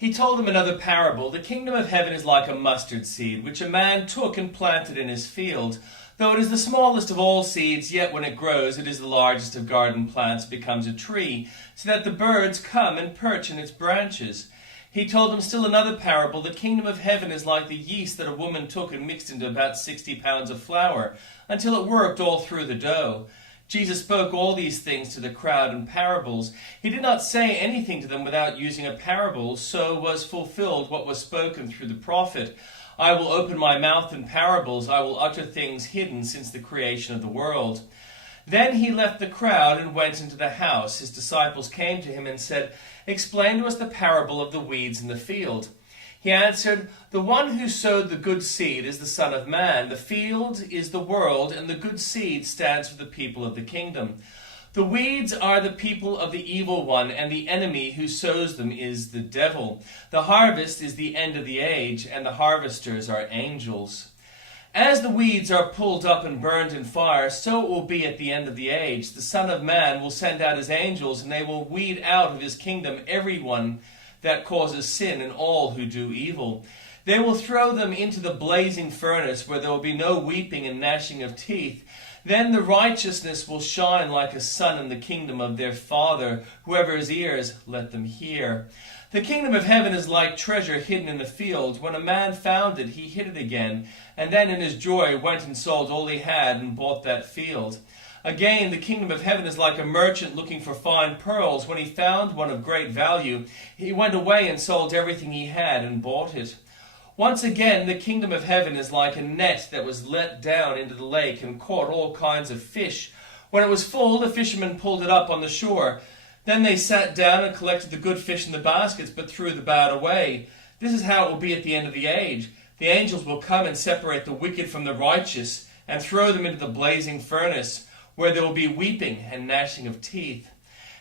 He told them another parable. The kingdom of heaven is like a mustard seed, which a man took and planted in his field. Though it is the smallest of all seeds, yet when it grows, it is the largest of garden plants, becomes a tree, so that the birds come and perch in its branches. He told them still another parable. The kingdom of heaven is like the yeast that a woman took and mixed into about 60 pounds of flour, until it worked all through the dough. Jesus spoke all these things to the crowd in parables. He did not say anything to them without using a parable, so was fulfilled what was spoken through the prophet. I will open my mouth in parables, I will utter things hidden since the creation of the world. Then he left the crowd and went into the house. His disciples came to him and said, Explain to us the parable of the weeds in the field. He answered, The one who sowed the good seed is the Son of Man. The field is the world, and the good seed stands for the people of the kingdom. The weeds are the people of the evil one, and the enemy who sows them is the devil. The harvest is the end of the age, and the harvesters are angels. As the weeds are pulled up and burned in fire, so it will be at the end of the age. The Son of Man will send out his angels, and they will weed out of his kingdom everyone that causes sin and all who do evil. They will throw them into the blazing furnace, where there will be no weeping and gnashing of teeth. Then the righteousness will shine like a sun in the kingdom of their Father. Whoever has ears, let them hear. The kingdom of heaven is like treasure hidden in a field. When a man found it, he hid it again, and then in his joy went and sold all he had and bought that field. Again, the kingdom of heaven is like a merchant looking for fine pearls. When he found one of great value, he went away and sold everything he had and bought it. Once again, the kingdom of heaven is like a net that was let down into the lake and caught all kinds of fish. When it was full, the fishermen pulled it up on the shore. Then they sat down and collected the good fish in the baskets, but threw the bad away. This is how it will be at the end of the age. The angels will come and separate the wicked from the righteous and throw them into the blazing furnace, where there will be weeping and gnashing of teeth.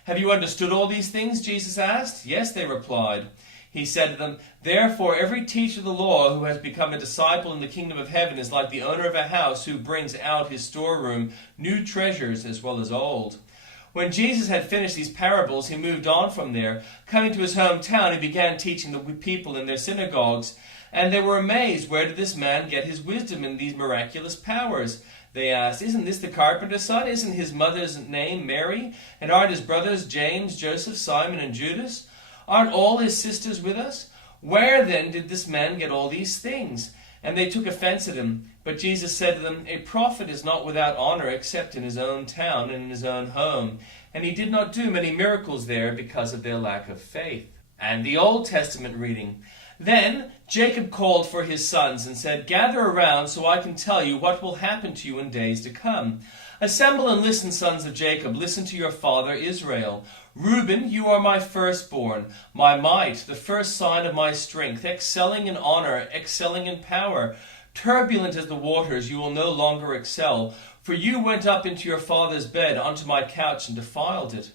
Have you understood all these things? Jesus asked. Yes, they replied. He said to them, Therefore every teacher of the law who has become a disciple in the kingdom of heaven is like the owner of a house who brings out his storeroom new treasures as well as old. When Jesus had finished these parables, he moved on from there. Coming to his hometown, he began teaching the people in their synagogues, and they were amazed. Where did this man get his wisdom and these miraculous powers? They asked, Isn't this the carpenter's son? Isn't his mother's name Mary? And aren't his brothers James, Joseph, Simon, and Judas? Aren't all his sisters with us? Where then did this man get all these things? And they took offense at him. But Jesus said to them, A prophet is not without honor except in his own town and in his own home. And he did not do many miracles there because of their lack of faith. And the Old Testament reading. Then Jacob called for his sons and said, Gather around so I can tell you what will happen to you in days to come. Assemble and listen, sons of Jacob. Listen to your father Israel. Reuben, you are my firstborn, my might, the first sign of my strength, excelling in honor, excelling in power. Turbulent as the waters, you will no longer excel, for you went up into your father's bed, onto my couch, and defiled it.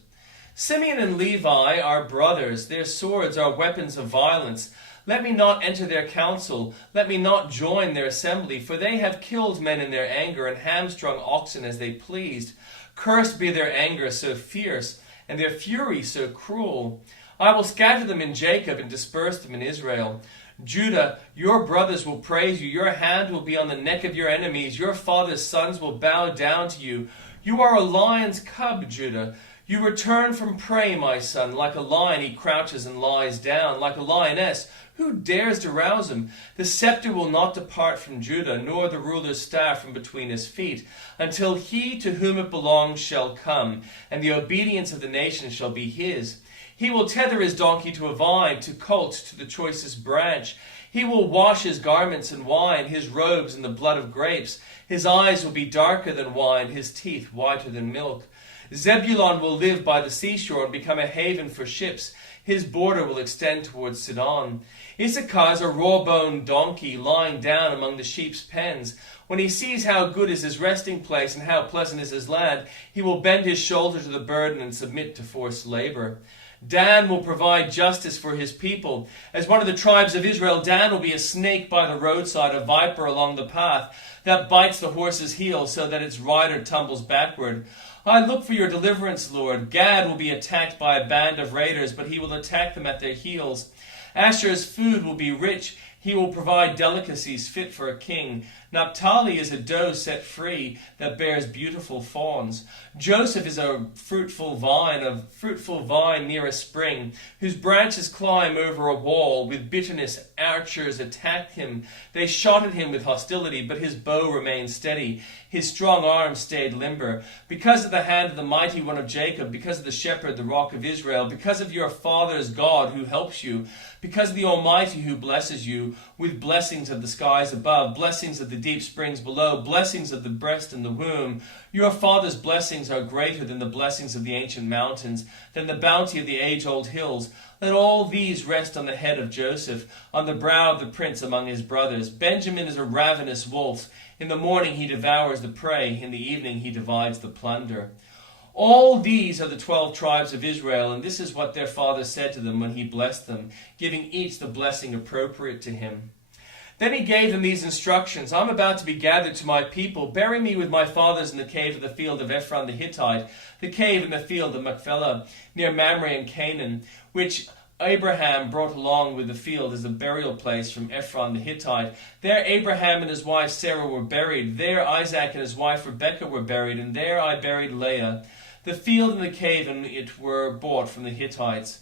Simeon and Levi are brothers. Their swords are weapons of violence. Let me not enter their council. Let me not join their assembly, for they have killed men in their anger and hamstrung oxen as they pleased. Cursed be their anger so fierce, and their fury so cruel. I will scatter them in Jacob and disperse them in Israel. Judah, your brothers will praise you. Your hand will be on the neck of your enemies. Your father's sons will bow down to you. You are a lion's cub, Judah. You return from prey, my son. Like a lion he crouches and lies down. Like a lioness, who dares to rouse him? The scepter will not depart from Judah, nor the ruler's staff from between his feet, until he to whom it belongs shall come, and the obedience of the nations shall be his. He will tether his donkey to a vine, to colt to the choicest branch. He will wash his garments in wine, his robes in the blood of grapes. His eyes will be darker than wine, his teeth whiter than milk. Zebulun will live by the seashore and become a haven for ships. His border will extend towards Sidon. Issachar is a raw-boned donkey lying down among the sheep's pens. When he sees how good is his resting place and how pleasant is his land, he will bend his shoulder to the burden and submit to forced labor. Dan will provide justice for his people. As one of the tribes of Israel, Dan will be a snake by the roadside, a viper along the path that bites the horse's heel so that its rider tumbles backward. I look for your deliverance, Lord. Gad will be attacked by a band of raiders, but he will attack them at their heels. Asher's food will be rich. He will provide delicacies fit for a king. Naphtali is a doe set free that bears beautiful fawns. Joseph is a fruitful vine near a spring, whose branches climb over a wall. With bitterness archers attacked him. They shot at him with hostility, but his bow remained steady. His strong arm stayed limber. Because of the hand of the mighty one of Jacob, because of the shepherd, the rock of Israel, because of your father's God who helps you, because of the Almighty who blesses you, with blessings of the skies above, blessings of the deep springs below, blessings of the breast and the womb. Your father's blessings are greater than the blessings of the ancient mountains, than the bounty of the age-old hills. Let all these rest on the head of Joseph, on the brow of the prince among his brothers. Benjamin is a ravenous wolf. In the morning he devours the prey, in the evening he divides the plunder. All these are the 12 tribes of Israel, and this is what their father said to them when he blessed them, giving each the blessing appropriate to him. Then he gave them these instructions. I am about to be gathered to my people. Bury me with my fathers in the cave of the field of Ephron the Hittite, the cave in the field of Machpelah, near Mamre in Canaan, which Abraham brought along with the field as a burial place from Ephron the Hittite. There Abraham and his wife Sarah were buried. There Isaac and his wife Rebekah were buried, and there I buried Leah. The field and the cave in it were bought from the Hittites.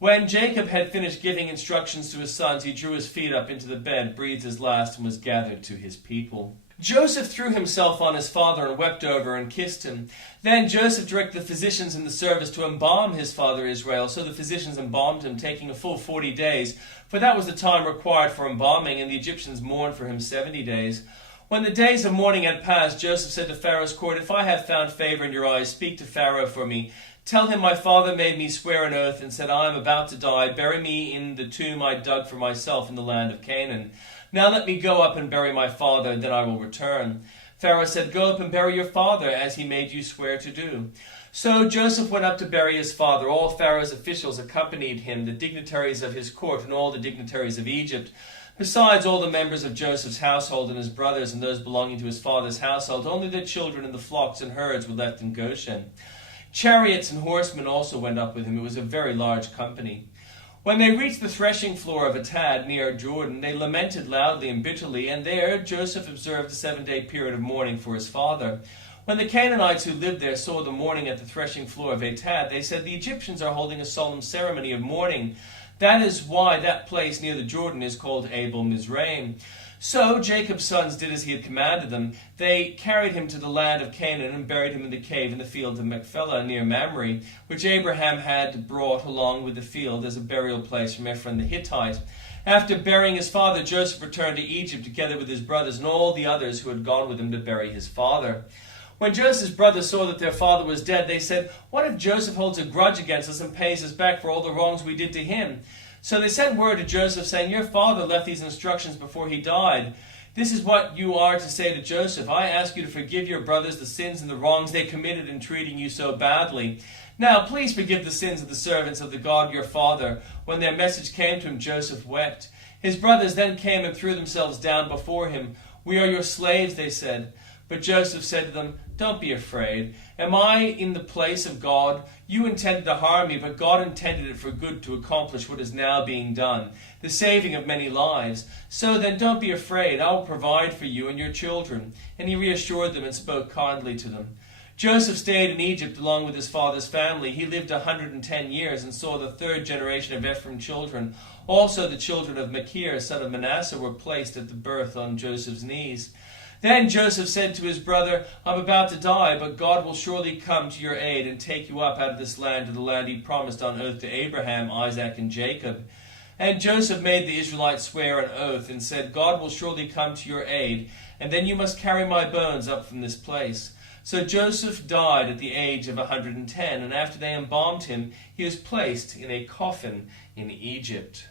When Jacob had finished giving instructions to his sons, he drew his feet up into the bed, breathed his last, and was gathered to his people. Joseph threw himself on his father and wept over and kissed him. Then Joseph directed the physicians in the service to embalm his father Israel. So the physicians embalmed him, taking a full 40 days, for that was the time required for embalming, and the Egyptians mourned for him 70 days. When the days of mourning had passed, Joseph said to Pharaoh's court, If I have found favor in your eyes, speak to Pharaoh for me. Tell him my father made me swear an oath and said, I am about to die. Bury me in the tomb I dug for myself in the land of Canaan. Now let me go up and bury my father, then I will return. Pharaoh said, Go up and bury your father, as he made you swear to do. So Joseph went up to bury his father. All Pharaoh's officials accompanied him, the dignitaries of his court and all the dignitaries of Egypt. Besides all the members of Joseph's household and his brothers and those belonging to his father's household, only the children and the flocks and herds were left in Goshen. Chariots and horsemen also went up with him. It was a very large company. When they reached the threshing floor of Atad near Jordan, they lamented loudly and bitterly, and there Joseph observed a 7-day period of mourning for his father. When the Canaanites who lived there saw the mourning at the threshing floor of Atad, they said, The Egyptians are holding a solemn ceremony of mourning. That is why that place near the Jordan is called Abel Mizraim. So Jacob's sons did as he had commanded them. They carried him to the land of Canaan and buried him in the cave in the field of Machpelah near Mamre, which Abraham had brought along with the field as a burial place from Ephron the Hittite. After burying his father, Joseph returned to Egypt together with his brothers and all the others who had gone with him to bury his father. When Joseph's brothers saw that their father was dead, they said, What if Joseph holds a grudge against us and pays us back for all the wrongs we did to him? So they sent word to Joseph saying, Your father left these instructions before he died. This is what you are to say to Joseph. I ask you to forgive your brothers the sins and the wrongs they committed in treating you so badly. Now please forgive the sins of the servants of the God your father. When their message came to him, Joseph wept. His brothers then came and threw themselves down before him. We are your slaves, they said. But Joseph said to them, Don't be afraid. Am I in the place of God? You intended to harm me, but God intended it for good to accomplish what is now being done, the saving of many lives. So then don't be afraid. I will provide for you and your children. And he reassured them and spoke kindly to them. Joseph stayed in Egypt along with his father's family. He lived 110 years and saw the third generation of Ephraim's children. Also the children of Machir, son of Manasseh, were placed at the birth on Joseph's knees. Then Joseph said to his brother, I'm about to die, but God will surely come to your aid and take you up out of this land to the land he promised on oath to Abraham, Isaac, and Jacob. And Joseph made the Israelites swear an oath and said, God will surely come to your aid, and then you must carry my bones up from this place. So Joseph died at the age of 110, and after they embalmed him, he was placed in a coffin in Egypt.